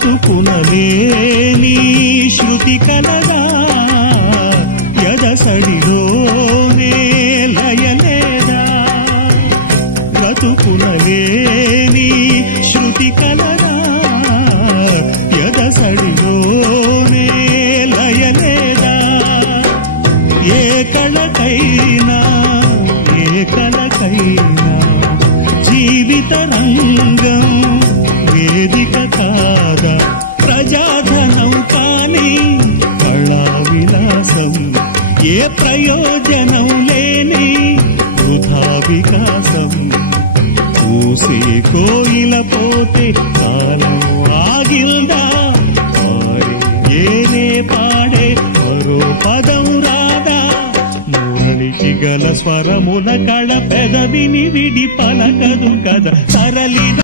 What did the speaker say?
బ్రతుకునలేని శృతి కలదా ఎదసడిలోనే లయలేదా బ్రతుకునలేని శృతి కలదా ఎదసడిలోనే లయలేదా ఏ కళకైనా జీవిత రంగం వేదిక కాదా ప్రజాధనం కాని కళా విలాసం ఏ ప్రయోజనం లేని వృథా వికాసం పూసే కోయిల పోతే కాలం ఆగిల్దా ఏనే పాడే మరో పదం రాదా మురళికి గల స్వరముల కళ పెదవిని విడి పలకదు కదా సరళి